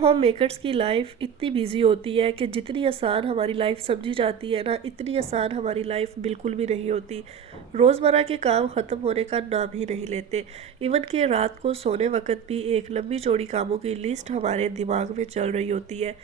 Home makers की life इतनी busy होती है कि जितनी आसान हमारी लाइफ समझी जाती है ना, इतनी आसान हमारी लाइफ बिल्कुल भी नहीं होती। रोज़मर्रा के काम ख़त्म होने का नाम ही नहीं लेते। इवन कि रात को सोने वक्त भी एक लंबी चौड़ी कामों की लिस्ट हमारे दिमाग में चल रही होती है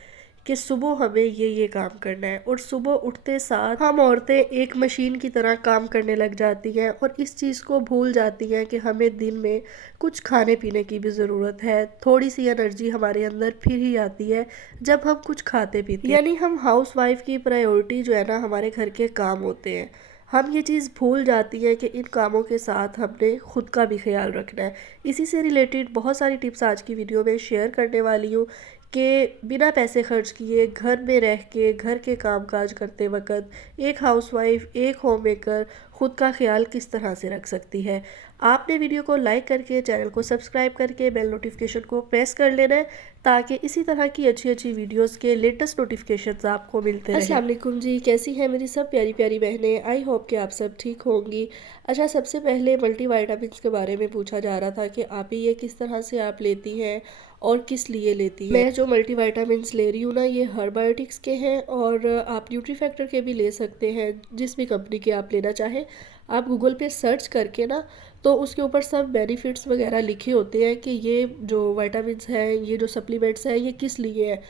कि सुबह हमें ये काम करना है, और सुबह उठते साथ हम औरतें एक मशीन की तरह काम करने लग जाती हैं और इस चीज़ को भूल जाती हैं कि हमें दिन में कुछ खाने पीने की भी ज़रूरत है। थोड़ी सी एनर्जी हमारे अंदर फिर ही आती है जब हम कुछ खाते पीते हैं। यानी हम हाउस वाइफ की प्रायोरिटी जो है ना, हमारे घर के काम होते हैं। हम ये चीज़ भूल जाती है कि इन कामों के साथ हमने खुद का भी ख्याल रखना है। इसी से रिलेटेड बहुत सारी टिप्स आज की वीडियो में शेयर करने वाली हूँ कि बिना पैसे खर्च किए घर में रह के घर के काम काज करते वक्त एक हाउसवाइफ, एक होम मेकर खुद का ख्याल किस तरह से रख सकती है। आपने वीडियो को लाइक करके, चैनल को सब्सक्राइब करके बेल नोटिफिकेशन को प्रेस कर लेना है, ताकि इसी तरह की अच्छी अच्छी वीडियोस के लेटेस्ट नोटिफिकेशंस आपको मिलते रहें। अस्सलाम वालेकुम जी, कैसी हैं मेरी सब प्यारी प्यारी बहनें। आई होप कि आप सब ठीक होंगी। अच्छा, सबसे पहले मल्टीविटामिन्स के बारे में पूछा जा रहा था कि आप ये किस तरह से आप लेती हैं और किस लिए लेती है। मैं जो मल्टीविटामिन्स ले रही हूँ ना, ये हर्बायोटिक्स के हैं और आप न्यूट्रीफैक्टर के भी ले सकते हैं, जिस भी कंपनी के आप लेना चाहें। आप गूगल पे सर्च करके ना, तो उसके ऊपर सब बेनिफिट्स वगैरह लिखे होते हैं कि ये जो विटामिन्स हैं, ये जो सप्लीमेंट्स हैं, ये किस लिए हैं।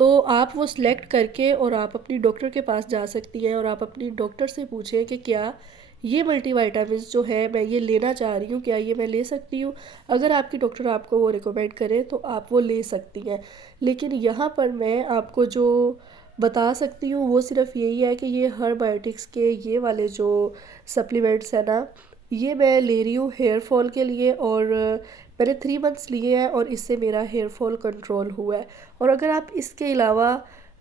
तो आप वो सिलेक्ट करके और आप अपनी डॉक्टर के पास जा सकती हैं और आप अपनी डॉक्टर से पूछें कि क्या ये मल्टीविटामिन्स जो है मैं ये लेना चाह रही हूँ, क्या ये मैं ले सकती हूँ। अगर आपकी डॉक्टर आपको वो रिकमेंड करे तो आप वो ले सकती हैं। लेकिन यहाँ पर मैं आपको जो बता सकती हूँ वो सिर्फ यही है कि ये हर्बायोटिक्स के ये वाले जो सप्लीमेंट्स हैं ना, ये मैं ले रही हूँ हेयर फॉल के लिए, और मैंने 3 मंथ्स लिए हैं और इससे मेरा हेयर फॉल कंट्रोल हुआ है। और अगर आप इसके अलावा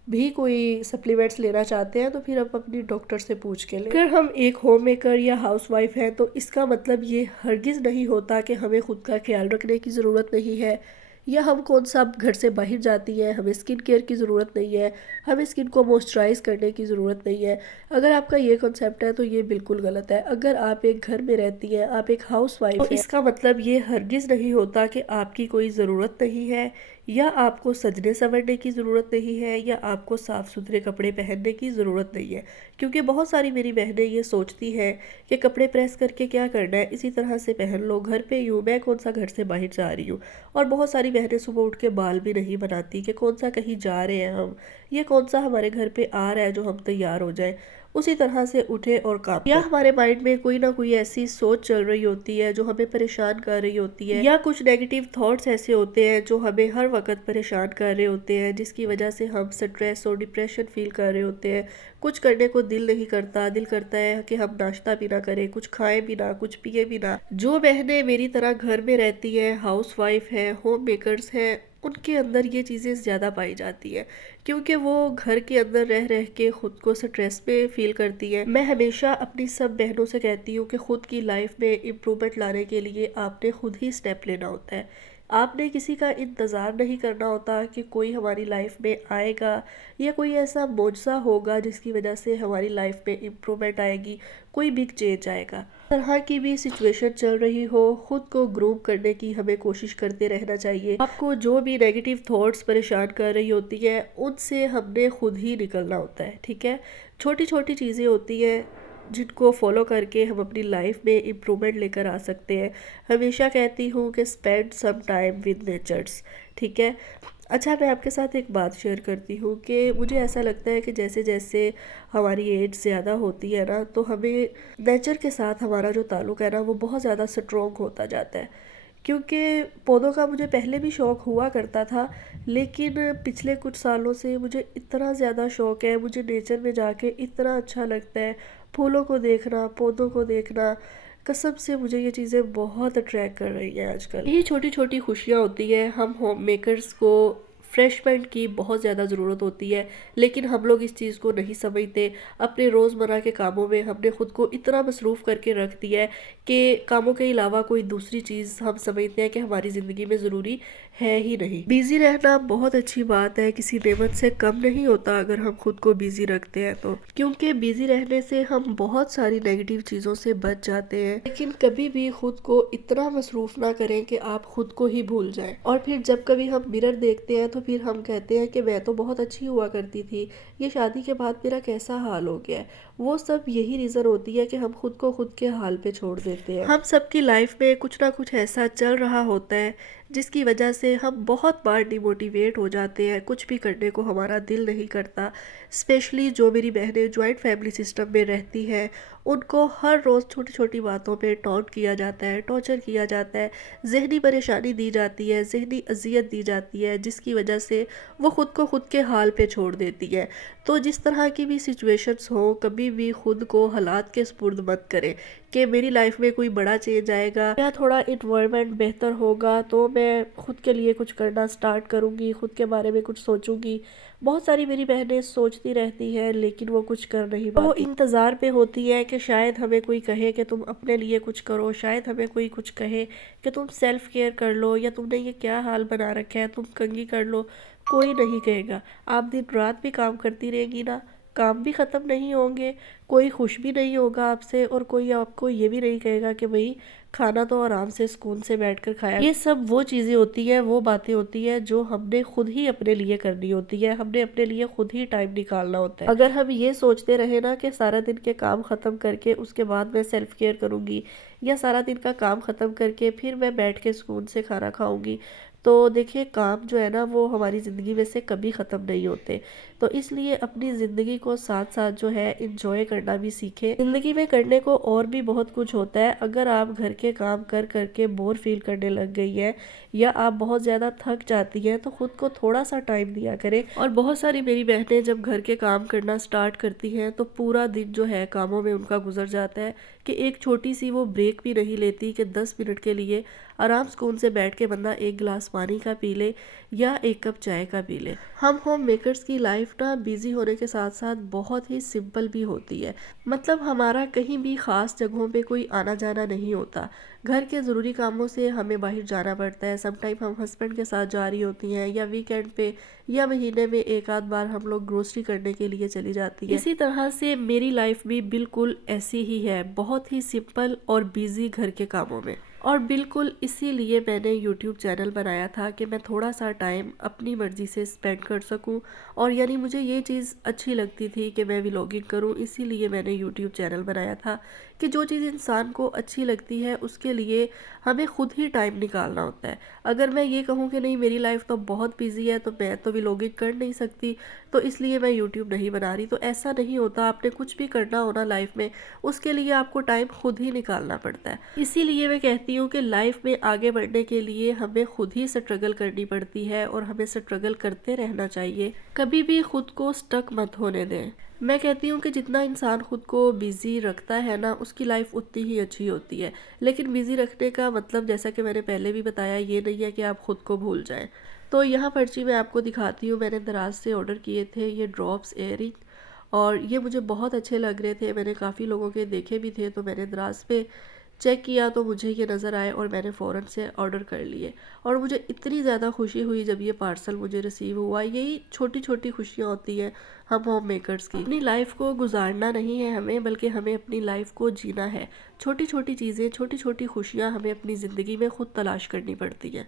भी कोई सप्लीमेंट्स लेना चाहते हैं तो फिर आप अपनी डॉक्टर से पूछ के लें। अगर हम एक होम मेकर या हाउसवाइफ हैं तो इसका मतलब ये हरगिज़ नहीं होता कि हमें खुद का ख्याल रखने की ज़रूरत नहीं है, या हम कौन सा घर से बाहर जाती हैं हमें स्किन केयर की ज़रूरत नहीं है, हमें स्किन को मॉइस्चराइज़ करने की ज़रूरत नहीं है। अगर आपका ये कॉन्सेप्ट है तो ये बिल्कुल गलत है। अगर आप एक घर में रहती हैं, आप एक हाउसवाइफ हैं, तो इसका मतलब ये हरगिज़ नहीं होता कि आपकी कोई ज़रूरत नहीं है, या आपको सजने संवरने की ज़रूरत नहीं है, या आपको साफ़ सुथरे कपड़े पहनने की ज़रूरत नहीं है। क्योंकि बहुत सारी मेरी बहनें ये सोचती हैं कि कपड़े प्रेस करके क्या करना है, इसी तरह से पहन लो, घर पे यूँ, मैं कौन सा घर से बाहर जा रही हूँ। और बहुत सारी बहनें सुबह उठ के बाल भी नहीं बनाती कि कौन सा कहीं जा रहे हैं हम, ये कौन सा हमारे घर पे आ रहा है जो हम तैयार हो जाए। उसी तरह से उठे और काम, या हमारे माइंड में कोई ना कोई ऐसी सोच चल रही होती है जो हमें परेशान कर रही होती है, या कुछ नेगेटिव थॉट्स ऐसे होते हैं जो हमें हर वक्त परेशान कर रहे होते हैं, जिसकी वजह से हम स्ट्रेस और डिप्रेशन फील कर रहे होते हैं। कुछ करने को दिल नहीं करता, दिल करता है कि हम नाश्ता भी ना करें, कुछ खाएं भी ना, कुछ पिए भी ना। जो बहनें मेरी तरह घर में रहती हैं, हाउस वाइफ है, होम मेकर्स हैं, उनके अंदर ये चीज़ें ज़्यादा पाई जाती हैं, क्योंकि वो घर के अंदर रह रह के ख़ुद को स्ट्रेस में फील करती है। मैं हमेशा अपनी सब बहनों से कहती हूँ कि ख़ुद की लाइफ में इम्प्रूवमेंट लाने के लिए आपने ख़ुद ही स्टेप लेना होता है। आपने किसी का इंतज़ार नहीं करना होता कि कोई हमारी लाइफ में आएगा या कोई ऐसा मौजज़ा होगा जिसकी वजह से हमारी लाइफ में इम्प्रूवमेंट आएगी, कोई बिग चेंज आएगा। तरह की भी सिचुएशन चल रही हो, खुद को ग्रूम करने की हमें कोशिश करते रहना चाहिए। आपको जो भी नेगेटिव थॉट्स परेशान कर रही होती है, उनसे हमने खुद ही निकलना होता है, ठीक है। छोटी छोटी चीज़ें होती हैं जिनको फॉलो करके हम अपनी लाइफ में इम्प्रूवमेंट लेकर आ सकते हैं। हमेशा कहती हूँ कि spend some time with natures, ठीक है। अच्छा, मैं आपके साथ एक बात शेयर करती हूँ कि मुझे ऐसा लगता है कि जैसे जैसे हमारी एज ज़्यादा होती है ना, तो हमें नेचर के साथ हमारा जो ताल्लुक़ है ना, वो बहुत ज़्यादा स्ट्रॉन्ग होता जाता है। क्योंकि पौधों का मुझे पहले भी शौक़ हुआ करता था, लेकिन पिछले कुछ सालों से मुझे इतना ज़्यादा शौक़ है, मुझे नेचर में जाके इतना अच्छा लगता है, फूलों को देखना, पौधों को देखना। कसम से मुझे ये चीज़ें बहुत अट्रैक्ट कर रही हैं आजकल। यही छोटी छोटी खुशियाँ होती हैं। हम होम मेकर्स को फ्रेशमेंट की बहुत ज़्यादा ज़रूरत होती है, लेकिन हम लोग इस चीज़ को नहीं समझते। अपने रोज़मर्रा के कामों में हमने ख़ुद को इतना मसरूफ़ करके रख दिया है कि कामों के अलावा कोई दूसरी चीज़ हम समझते हैं कि हमारी ज़िंदगी में ज़रूरी है ही नहीं। बिजी रहना बहुत अच्छी बात है, किसी नेमत से कम नहीं होता अगर हम खुद को बिजी रखते हैं तो, क्योंकि बिजी रहने से हम बहुत सारी नेगेटिव चीज़ों से बच जाते हैं। लेकिन कभी भी खुद को इतना मसरूफ ना करें कि आप खुद को ही भूल जाएं, और फिर जब कभी हम मिरर देखते हैं तो फिर हम कहते हैं कि मैं तो बहुत अच्छी हुआ करती थी, ये शादी के बाद मेरा कैसा हाल हो गया है। वो सब यही रीज़न होती है कि हम खुद को खुद के हाल पे छोड़ देते हैं। हम सबकी लाइफ में कुछ ना कुछ ऐसा चल रहा होता है जिसकी वजह से हम बहुत बार डिमोटिवेट हो जाते हैं, कुछ भी करने को हमारा दिल नहीं करता। स्पेशली जो मेरी बहनें जॉइंट फैमिली सिस्टम में रहती हैं, उनको हर रोज़ छोटी छोटी बातों पे टॉन्ट किया जाता है, टॉर्चर किया जाता है, जहनी परेशानी दी जाती है, जहनी अजियत दी जाती है, जिसकी वजह से वो खुद को खुद के हाल पे छोड़ देती है। तो जिस तरह की भी सिचुएशंस हो, कभी भी खुद को हालात के सुपुर्द मत करें कि मेरी लाइफ में कोई बड़ा चेंज आएगा या थोड़ा इन्वायरमेंट बेहतर होगा तो मैं खुद के लिए कुछ करना स्टार्ट करूँगी, खुद के बारे में कुछ सोचूंगी। बहुत सारी मेरी बहनें सोचती रहती हैं लेकिन वो कुछ कर नहीं पाती। वो इंतज़ार पे होती है कि शायद हमें कोई कहे कि तुम अपने लिए कुछ करो, शायद हमें कोई कुछ कहे कि तुम सेल्फ केयर कर लो, या तुमने ये क्या हाल बना रखा है, तुम कंघी कर लो। कोई नहीं कहेगा। आप दिन रात भी काम करती रहेंगी ना, काम भी ख़त्म नहीं होंगे, कोई खुश भी नहीं होगा आपसे, और कोई आपको ये भी नहीं कहेगा कि भाई खाना तो आराम से सुकून से बैठकर खाया। ये सब वो चीज़ें होती है, वो बातें होती है जो हमने खुद ही अपने लिए करनी होती है, हमने अपने लिए खुद ही टाइम निकालना होता है। अगर हम ये सोचते रहे ना कि सारा दिन के काम ख़त्म करके उसके बाद मैं सेल्फ केयर करूँगी, या सारा दिन का काम ख़त्म करके फिर मैं बैठ के सुकून से खाना खाऊंगी, तो देखिए काम जो है ना वो हमारी ज़िंदगी में से कभी ख़त्म नहीं होते। तो इसलिए अपनी ज़िंदगी को साथ साथ जो है इंजॉय करना भी सीखें। ज़िंदगी में करने को और भी बहुत कुछ होता है। अगर आप घर के काम कर करके बोर फील करने लग गई है, या आप बहुत ज़्यादा थक जाती हैं, तो ख़ुद को थोड़ा सा टाइम दिया करें। और बहुत सारी मेरी बहनें जब घर के काम करना स्टार्ट करती हैं तो पूरा दिन जो है कामों में उनका गुजर जाता है कि एक छोटी सी वो ब्रेक भी नहीं लेती कि 10 मिनट के लिए आराम सुकून से बैठ के बंदा एक गिलास पानी का पी ले या एक कप चाय का पी ले। हम होम मेकर्स की लाइफ ना बिजी होने के साथ साथ बहुत ही सिंपल भी होती है। मतलब हमारा कहीं भी ख़ास जगहों पे कोई आना जाना नहीं होता। घर के ज़रूरी कामों से हमें बाहर जाना पड़ता है। समटाइम हम हस्बैंड के साथ जा रही होती हैं, या वीकेंड पे या महीने में एक आध बार हम लोग ग्रोसरी करने के लिए चली जाती है। इसी तरह से मेरी लाइफ भी बिल्कुल ऐसी ही है, बहुत ही सिंपल और बिजी घर के कामों में। और बिल्कुल इसीलिए मैंने यूट्यूब चैनल बनाया था कि मैं थोड़ा सा टाइम अपनी मर्ज़ी से स्पेंड कर सकूं। और यानी मुझे ये चीज़ अच्छी लगती थी कि मैं व्लॉगिंग करूं, इसीलिए मैंने यूट्यूब चैनल बनाया था कि जो चीज़ इंसान को अच्छी लगती है उसके लिए हमें खुद ही टाइम निकालना होता है। अगर मैं ये कहूँ कि नहीं मेरी लाइफ तो बहुत बिजी है तो मैं तो व्लॉगिंग कर नहीं सकती, तो इसलिए मैं यूट्यूब नहीं बना रही, तो ऐसा नहीं होता। आपने कुछ भी करना हो ना लाइफ में, उसके लिए आपको टाइम खुद ही निकालना पड़ता है। इसीलिए मैं कहती हूँ कि लाइफ में आगे बढ़ने के लिए हमें खुद ही स्ट्रगल करनी पड़ती है, और हमें स्ट्रगल करते रहना चाहिए। कभी भी खुद को स्टक मत होने दें। मैं कहती हूँ कि जितना इंसान खुद को बिज़ी रखता है ना, उसकी लाइफ उतनी ही अच्छी होती है। लेकिन बिज़ी रखने का मतलब, जैसा कि मैंने पहले भी बताया, ये नहीं है कि आप खुद को भूल जाएं। तो यहाँ पर्ची मैं आपको दिखाती हूँ, मैंने दराज से ऑर्डर किए थे ये ड्रॉप्स एयरिंग, और ये मुझे बहुत अच्छे लग रहे थे। मैंने काफ़ी लोगों के देखे भी थे, तो मैंने दराज पे चेक किया तो मुझे ये नज़र आए और मैंने फ़ौरन से ऑर्डर कर लिए। और मुझे इतनी ज़्यादा खुशी हुई जब ये पार्सल मुझे रिसीव हुआ। यही छोटी छोटी खुशियाँ होती हैं हम होम मेकर्स की। अपनी लाइफ को गुजारना नहीं है हमें, बल्कि हमें अपनी लाइफ को जीना है। छोटी छोटी चीज़ें, छोटी छोटी खुशियाँ हमें अपनी ज़िंदगी में खुद तलाश करनी पड़ती हैं।